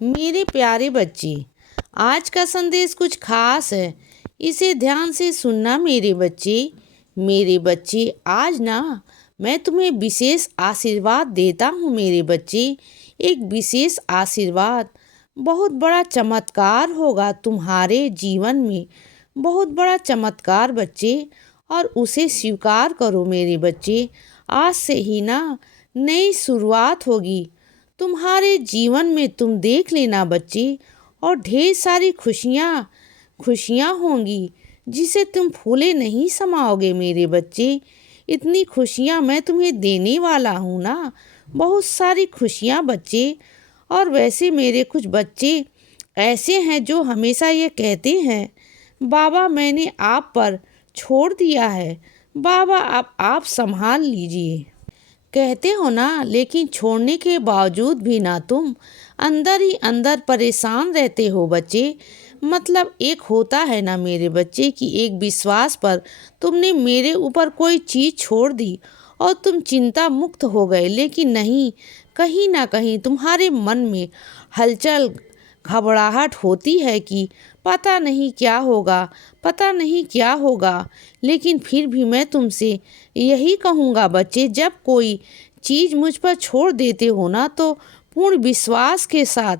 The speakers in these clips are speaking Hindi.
मेरे प्यारे बच्चे, आज का संदेश कुछ खास है। इसे ध्यान से सुनना मेरे बच्चे। मेरे बच्चे, आज ना मैं तुम्हें विशेष आशीर्वाद देता हूँ मेरे बच्चे। एक विशेष आशीर्वाद, बहुत बड़ा चमत्कार होगा तुम्हारे जीवन में। बहुत बड़ा चमत्कार बच्चे, और उसे स्वीकार करो मेरे बच्चे। आज से ही ना नई शुरुआत होगी तुम्हारे जीवन में। तुम देख लेना बच्चे, और ढेर सारी खुशियाँ खुशियाँ होंगी जिसे तुम फूले नहीं समाओगे मेरे बच्चे। इतनी खुशियाँ मैं तुम्हें देने वाला हूँ ना, बहुत सारी खुशियाँ बच्चे। और वैसे मेरे कुछ बच्चे ऐसे हैं जो हमेशा ये कहते हैं, बाबा मैंने आप पर छोड़ दिया है, बाबा आप संभाल लीजिए। कहते हो ना, लेकिन छोड़ने के बावजूद भी ना तुम अंदर ही अंदर परेशान रहते हो बच्चे। मतलब एक होता है ना मेरे बच्चे कि एक विश्वास पर तुमने मेरे ऊपर कोई चीज़ छोड़ दी और तुम चिंता मुक्त हो गए, लेकिन नहीं, कहीं ना कहीं तुम्हारे मन में हलचल घबराहट होती है कि पता नहीं क्या होगा, पता नहीं क्या होगा। लेकिन फिर भी मैं तुमसे यही कहूँगा बच्चे, जब कोई चीज़ मुझ पर छोड़ देते हो ना, तो पूर्ण विश्वास के साथ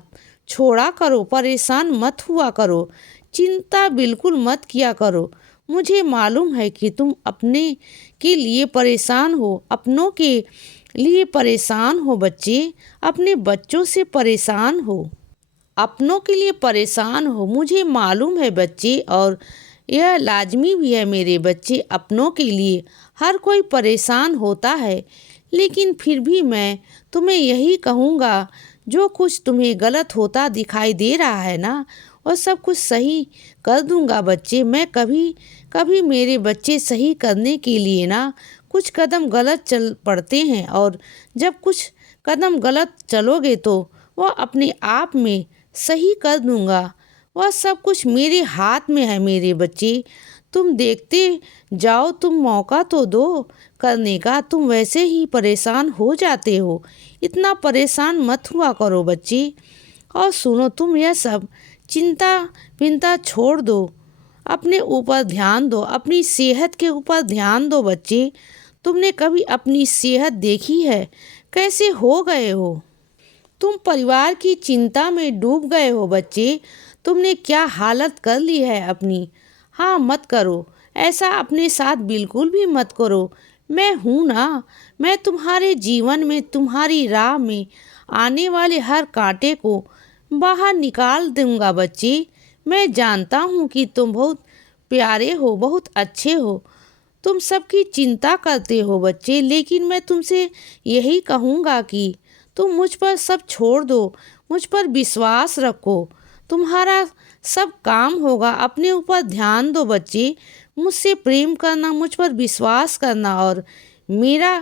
छोड़ा करो। परेशान मत हुआ करो, चिंता बिल्कुल मत किया करो। मुझे मालूम है कि तुम अपने के लिए परेशान हो, अपनों के लिए परेशान हो बच्चे, अपने बच्चों से परेशान हो, अपनों के लिए परेशान हो। मुझे मालूम है बच्चे, और यह लाजमी भी है मेरे बच्चे। अपनों के लिए हर कोई परेशान होता है, लेकिन फिर भी मैं तुम्हें यही कहूँगा, जो कुछ तुम्हें गलत होता दिखाई दे रहा है ना, वह सब कुछ सही कर दूँगा बच्चे। मैं कभी कभी मेरे बच्चे सही करने के लिए ना कुछ कदम गलत चल पड़ते हैं, और जब कुछ कदम गलत चलोगे तो वह अपने आप में सही कर दूँगा। वह सब कुछ मेरे हाथ में है मेरे बच्चे। तुम देखते जाओ, तुम मौका तो दो करने का। तुम वैसे ही परेशान हो जाते हो, इतना परेशान मत हुआ करो बच्चे। और सुनो, तुम यह सब चिंता विंता छोड़ दो, अपने ऊपर ध्यान दो, अपनी सेहत के ऊपर ध्यान दो बच्चे। तुमने कभी अपनी सेहत देखी है? कैसे हो गए हो? तुम परिवार की चिंता में डूब गए हो बच्चे। तुमने क्या हालत कर ली है अपनी। हाँ, मत करो ऐसा, अपने साथ बिल्कुल भी मत करो। मैं हूँ ना, मैं तुम्हारे जीवन में, तुम्हारी राह में आने वाले हर कांटे को बाहर निकाल दूंगा बच्चे। मैं जानता हूँ कि तुम बहुत प्यारे हो, बहुत अच्छे हो, तुम सबकी चिंता करते हो बच्चे। लेकिन मैं तुमसे यही कहूँगा कि तुम मुझ पर सब छोड़ दो, मुझ पर विश्वास रखो, तुम्हारा सब काम होगा। अपने ऊपर ध्यान दो बच्चे, मुझसे प्रेम करना, मुझ पर विश्वास करना। और मेरा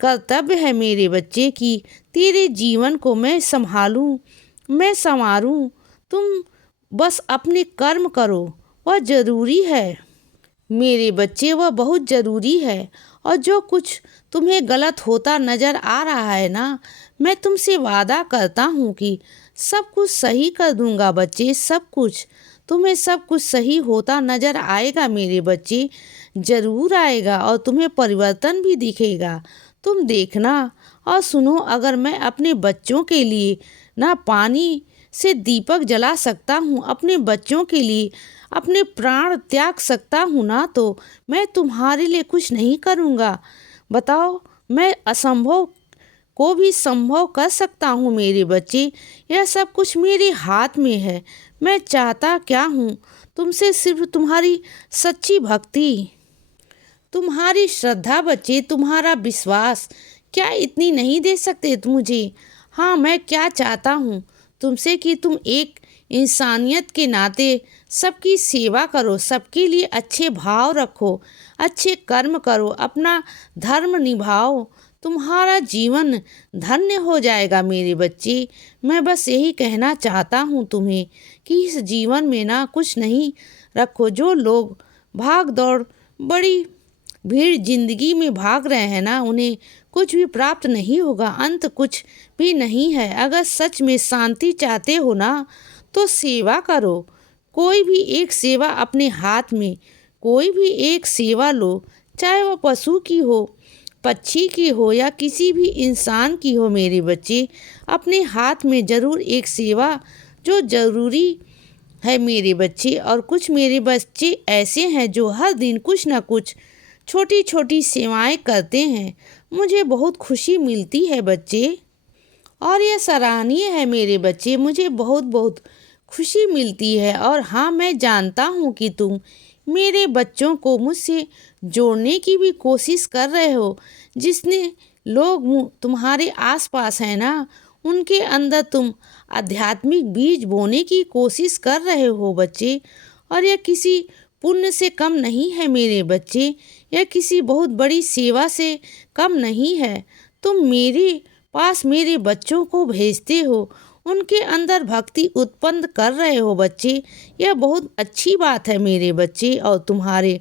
कर्तव्य है मेरे बच्चे कि तेरे जीवन को मैं संभालूं, मैं संवारूं। तुम बस अपने कर्म करो, वह ज़रूरी है मेरे बच्चे, वह बहुत ज़रूरी है। और जो कुछ तुम्हें गलत होता नज़र आ रहा है ना, मैं तुमसे वादा करता हूँ कि सब कुछ सही कर दूंगा बच्चे। सब कुछ, तुम्हें सब कुछ सही होता नज़र आएगा मेरे बच्चे, ज़रूर आएगा, और तुम्हें परिवर्तन भी दिखेगा। तुम देखना। और सुनो, अगर मैं अपने बच्चों के लिए ना पानी से दीपक जला सकता हूँ, अपने बच्चों के लिए अपने प्राण त्याग सकता हूँ ना, तो मैं तुम्हारे लिए कुछ नहीं करूँगा? बताओ, मैं असंभव को भी संभव कर सकता हूँ मेरे बच्चे। यह सब कुछ मेरे हाथ में है। मैं चाहता क्या हूँ तुमसे? सिर्फ तुम्हारी सच्ची भक्ति, तुम्हारी श्रद्धा बच्चे, तुम्हारा विश्वास। क्या इतनी नहीं दे सकते तुम मुझे? हाँ, मैं क्या चाहता हूँ तुमसे कि तुम एक इंसानियत के नाते सबकी सेवा करो, सबके लिए अच्छे भाव रखो, अच्छे कर्म करो, अपना धर्म निभाओ। तुम्हारा जीवन धन्य हो जाएगा मेरे बच्चे। मैं बस यही कहना चाहता हूँ तुम्हें कि इस जीवन में ना कुछ नहीं रखो। जो लोग भाग दौड़ बड़ी भीड़ जिंदगी में भाग रहे हैं ना, उन्हें कुछ भी प्राप्त नहीं होगा, अंत कुछ भी नहीं है। अगर सच में शांति चाहते हो ना तो सेवा करो। कोई भी एक सेवा अपने हाथ में, कोई भी एक सेवा लो, चाहे वो पशु की हो, पक्षी की हो या किसी भी इंसान की हो। मेरे बच्चे, अपने हाथ में ज़रूर एक सेवा जो ज़रूरी है मेरे बच्चे। और कुछ मेरे बच्चे ऐसे हैं जो हर दिन कुछ ना कुछ छोटी छोटी सेवाएं करते हैं। मुझे बहुत खुशी मिलती है बच्चे, और यह सराहनीय है मेरे बच्चे। मुझे बहुत बहुत खुशी मिलती है। और हाँ, मैं जानता हूँ कि तुम मेरे बच्चों को मुझसे जोड़ने की भी कोशिश कर रहे हो। जिसने लोग तुम्हारे आसपास हैं ना, उनके अंदर तुम आध्यात्मिक बीज बोने की कोशिश कर रहे हो बच्चे। और यह किसी पुण्य से कम नहीं है मेरे बच्चे, यह किसी बहुत बड़ी सेवा से कम नहीं है। तुम मेरे पास मेरे बच्चों को भेजते हो, उनके अंदर भक्ति उत्पन्न कर रहे हो बच्चे। यह बहुत अच्छी बात है मेरे बच्चे। और तुम्हारे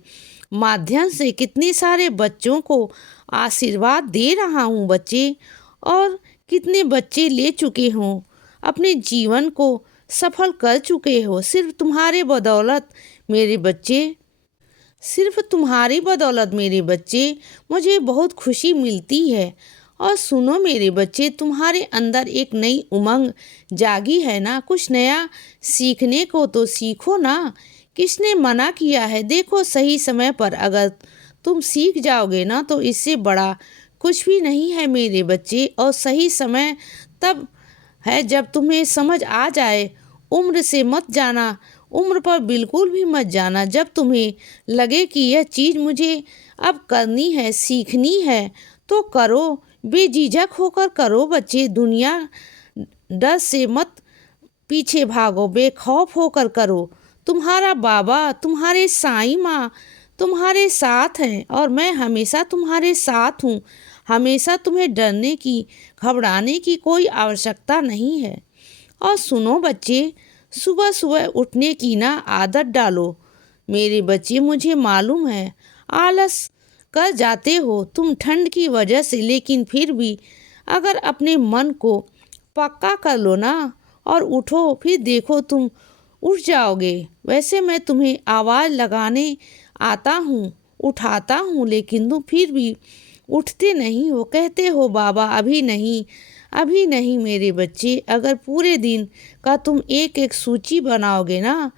माध्यम से कितने सारे बच्चों को आशीर्वाद दे रहा हूँ बच्चे। और कितने बच्चे ले चुके हों, अपने जीवन को सफल कर चुके हो सिर्फ तुम्हारे बदौलत मेरे बच्चे। सिर्फ तुम्हारी बदौलत मेरे बच्चे मुझे बहुत खुशी मिलती है। और सुनो मेरे बच्चे, तुम्हारे अंदर एक नई उमंग जागी है ना, कुछ नया सीखने को तो सीखो ना। किसने मना किया है? देखो, सही समय पर अगर तुम सीख जाओगे ना तो इससे बड़ा कुछ भी नहीं है मेरे बच्चे। और सही समय तब है जब तुम्हें समझ आ जाए। उम्र से मत जाना, उम्र पर बिल्कुल भी मत जाना। जब तुम्हें लगे कि यह चीज़ मुझे अब करनी है, सीखनी है, तो करो, बेझिझक होकर करो बच्चे। दुनिया डर से मत पीछे भागो, बेखौफ होकर करो। तुम्हारा बाबा, तुम्हारे साईं माँ तुम्हारे साथ हैं, और मैं हमेशा तुम्हारे साथ हूँ। हमेशा तुम्हें डरने की, घबराने की कोई आवश्यकता नहीं है। और सुनो बच्चे, सुबह सुबह उठने की ना आदत डालो मेरे बच्चे। मुझे मालूम है आलस कर जाते हो तुम ठंड की वजह से, लेकिन फिर भी अगर अपने मन को पक्का कर लो ना और उठो, फिर देखो तुम उठ जाओगे। वैसे मैं तुम्हें आवाज़ लगाने आता हूँ, उठाता हूँ, लेकिन तुम फिर भी उठते नहीं हो। कहते हो बाबा अभी नहीं, अभी नहीं। मेरे बच्चे, अगर पूरे दिन का तुम एक एक सूची बनाओगे ना,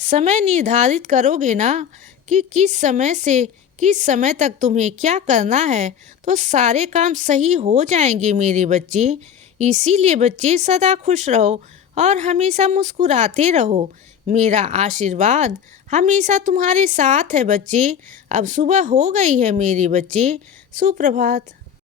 समय निर्धारित करोगे ना कि किस समय से किस समय तक तुम्हें क्या करना है, तो सारे काम सही हो जाएंगे मेरे बच्चे। इसीलिए बच्चे, सदा खुश रहो और हमेशा मुस्कुराते रहो। मेरा आशीर्वाद हमेशा तुम्हारे साथ है बच्चे। अब सुबह हो गई है मेरे बच्चे। सुप्रभात।